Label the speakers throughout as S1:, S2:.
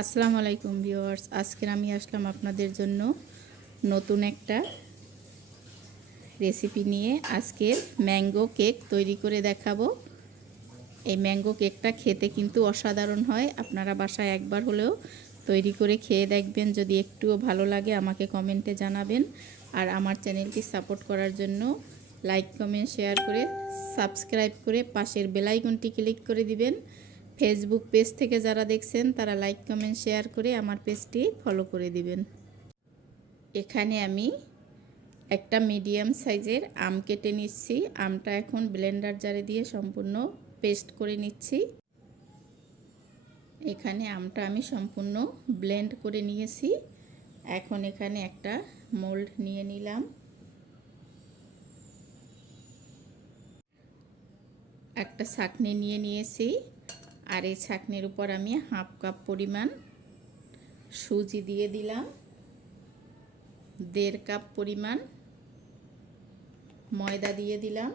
S1: আসসালামু আলাইকুম ভিউয়ার্স, আজকে আমি আসলাম আপনাদের জন্য নতুন একটা রেসিপি নিয়ে আজকে ম্যাঙ্গো কেক তৈরি করে দেখাবো। এই ম্যাঙ্গো কেকটা খেতে কিন্তু অসাধারণ হয়, আপনারা বাসায় একবার হলেও তৈরি করে খেয়ে দেখবেন, যদি একটুও ভালো লাগে আমাকে কমেন্টে জানাবেন। আর আমার চ্যানেলটি সাপোর্ট করার জন্য লাইক কমেন্ট শেয়ার করে সাবস্ক্রাইব করে পাশের বেলাইকনটি ক্লিক করে দিবেন। ফেসবুক পেজ থেকে যারা দেখছেন, তারা লাইক কমেন্ট শেয়ার করে আমার পেজটি ফলো করে দিবেন। এখানে আমি একটা মিডিয়াম সাইজের আম কেটে নিচ্ছি। আমটা এখন ব্লেন্ডার জারে দিয়ে সম্পূর্ণ পেস্ট করে নিচ্ছি। এখানে আমটা আমি সম্পূর্ণ ব্লেন্ড করে নিয়েছি। এখন এখানে একটা মোল্ড নিয়ে নিলাম। একটা ছাকনি নিয়ে নিয়েছি। আর এই ছাকনির উপর আমি হাফ কাপ পরিমাণ সুজি দিয়ে দিলাম। দেড় কাপ পরিমাণ ময়দা দিয়ে দিলাম।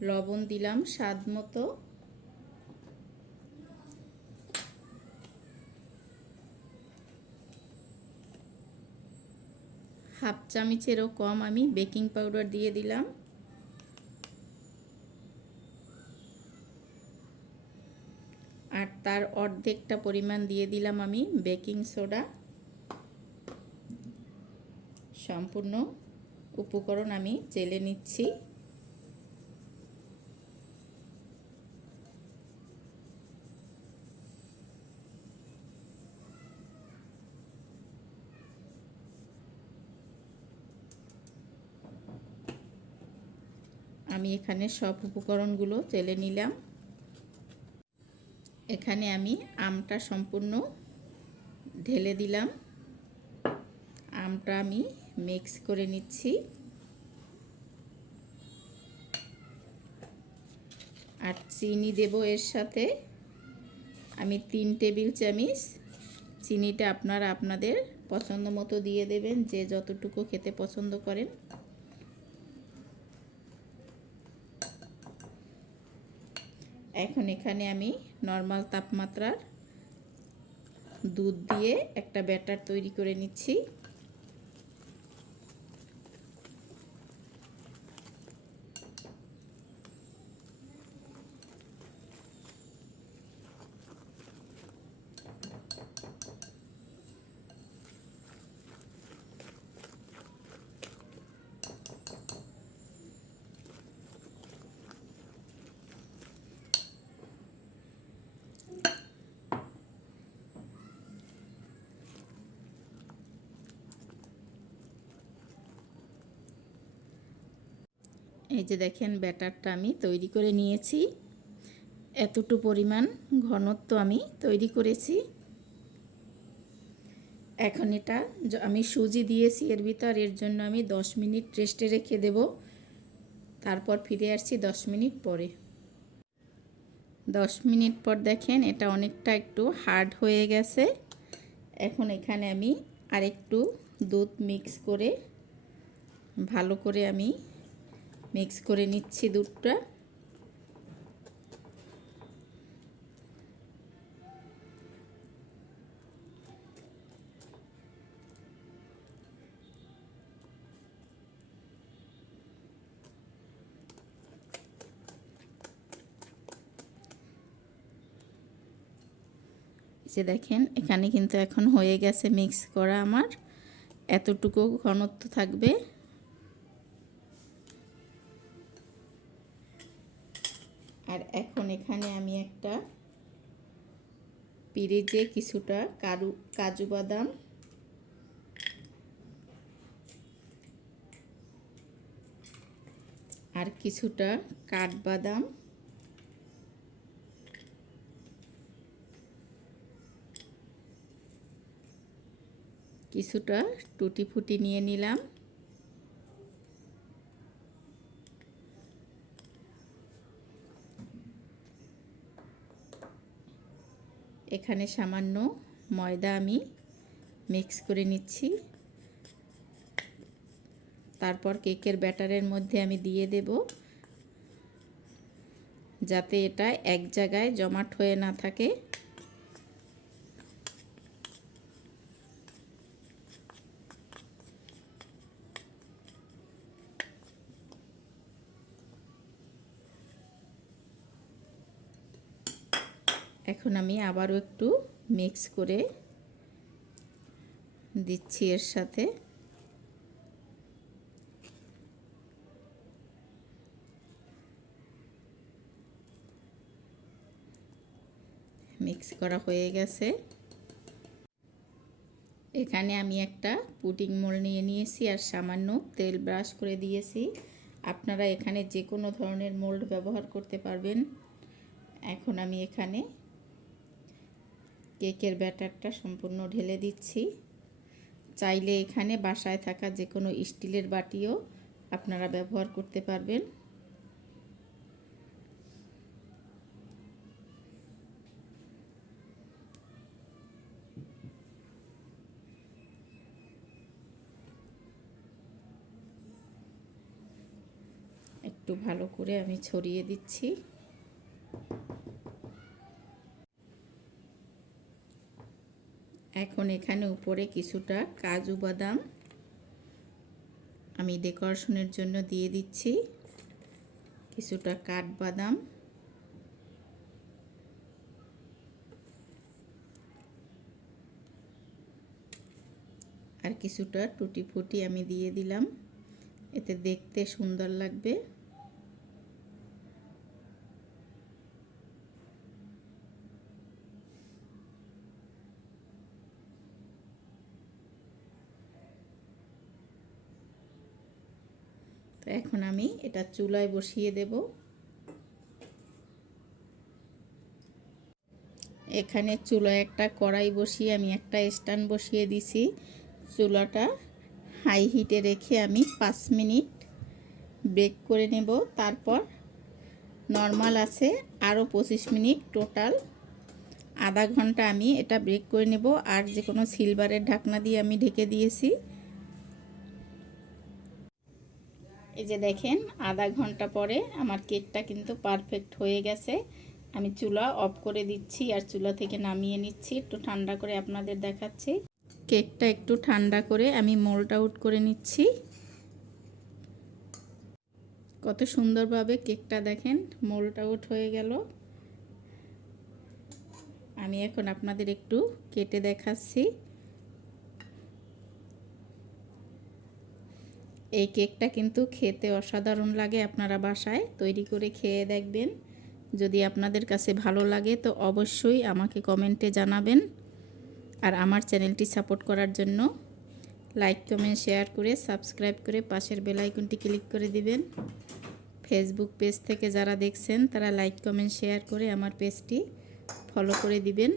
S1: লবণ দিলাম স্বাদ মতো। হাফ চামচেরও কম আমি বেকিং পাউডার দিয়ে দিলাম। আর তার অর্ধেকটা পরিমাণ দিয়ে দিলাম আমি বেকিং সোডা। সম্পূর্ণ উপকরণ আমি চেলে নিচ্ছি। আমি এখানে সব উপকরণগুলো চেলে নিলাম। এখানে আমি আমটা সম্পূর্ণ ঢেলে দিলাম। আমটা আমি মিক্স করে নিচ্ছি। আর চিনি দেব এর সাথে। আমি তিন টেবিল চামিচ চিনিটা আপনারা আপনাদের পছন্দ মতো দিয়ে দেবেন, যে যতটুকু খেতে পছন্দ করেন। এখন এখানে আমি নর্মাল তাপমাত্রার দুধ দিয়ে একটা ব্যাটার তৈরি করে নিচ্ছি। এই যে দেখেন ব্যাটারটা আমি তৈরি করে নিয়েছি। এতটু পরিমাণ ঘনত্ব আমি তৈরি করেছি। এখন এটা আমি সুজি দিয়েছি, এর ভিতর এর জন্য আমি 10 মিনিট রেস্টে রেখে দেব। তারপর ফিরে আসছি 10 মিনিট পরে। 10 মিনিট পর দেখেন এটা অনেকটা একটু হার্ড হয়ে গেছে। এখন এখানে আমি আরেকটু দুধ মিক্স করে ভালো করে আমি মিক্স করে নিচ্ছি দুধটা। যে দেখেন, এখানে কিন্তু এখন হয়ে গেছে মিক্স করা আমার। এতটুকু ঘনত্ব থাকবে। আর এখন এখানে আমি একটা পিরিজে কিছুটা কারু, কাজু বাদাম আর কিছুটা কাঠবাদাম কিছুটা টুটি ফুটি নিয়ে নিলাম। এখানে সামান্য ময়দা আমি মিক্স করে নিচ্ছি। তারপর কেকের ব্যাটারের মধ্যে আমি দিয়ে দেব যাতে এটা এক জায়গায় জমাট হয়ে না থাকে। এখন আমি আবারও একটু মিক্স করে দিচ্ছি এর সাথে। মিক্স করা হয়ে গেছে। এখানে আমি একটা পুটিং মোল নিয়ে নিয়েছি আর সামান্য তেল ব্রাশ করে দিয়েছি। আপনারা এখানে যে কোনো ধরনের মোল্ড ব্যবহার করতে পারবেন। এখন আমি এখানে কেকের ব্যাটারটা সম্পূর্ণ ঢেলে দিচ্ছি। চাইলে এখানে বাসায় থাকা যে কোনো স্টিলের বাটিও আপনারা ব্যবহার করতে পারবেন। একটু ভালো করে আমি ছড়িয়ে দিচ্ছি। এখন এখানে উপরে কিছুটা কাজু বাদাম আমি ডেকোরেশনের জন্য দিয়ে দিচ্ছি। কিছুটা কাঠবাদাম। আর কিছুটা টুটি ফুটি আমি দিয়ে দিলাম। এতে দেখতে সুন্দর লাগবে। তো এখন আমি এটা চুলায় বসিয়ে দেব। এখানে চুলায় একটা কড়াই বসিয়ে আমি একটা স্ট্যান্ড বসিয়ে দিছি। চুলাটা হাই হিটে রেখে আমি পাঁচ মিনিট বেক করে নেব। তারপর নর্মাল আছে আরও পঁচিশ মিনিট টোটাল। আধা ঘণ্টা আমি এটা ব্রেক করে নেব। আর যে কোনো সিলভারের ঢাকনা দিয়ে আমি ঢেকে দিয়েছি। এই যে দেখেন, আধা ঘণ্টা পরে আমার কেকটা কিন্তু পারফেক্ট হয়ে গেছে। আমি চুলা অফ করে দিচ্ছি আর চুলা থেকে নামিয়ে নিচ্ছি, একটু ঠান্ডা করে আপনাদের দেখাচ্ছি। কেকটা একটু ঠান্ডা করে আমি মোল্ড আউট করে নিচ্ছি। কত সুন্দরভাবে কেকটা দেখেন মোল্ড আউট হয়ে গেল। আমি এখন আপনাদের একটু কেটে দেখাচ্ছি। এই কেকটা কিন্তু খেতে অসাধারণ লাগে আপনারা বাসায়, তৈরি করে খেয়ে দেখবেন। যদি আপনাদের কাছে ভালো লাগে তো অবশ্যই আমাকে কমেন্টে জানাবেন। আর আমার চ্যানেলটি সাপোর্ট করার জন্য লাইক, কমেন্ট, শেয়ার করে, সাবস্ক্রাইব করে পাশের বেলাইকনটি ক্লিক করে দিবেন। ফেসবুক পেজ থেকে যারা দেখছেন তারা লাইক, কমেন্ট, শেয়ার করে আমার পেজটি ফলো করে দিবেন।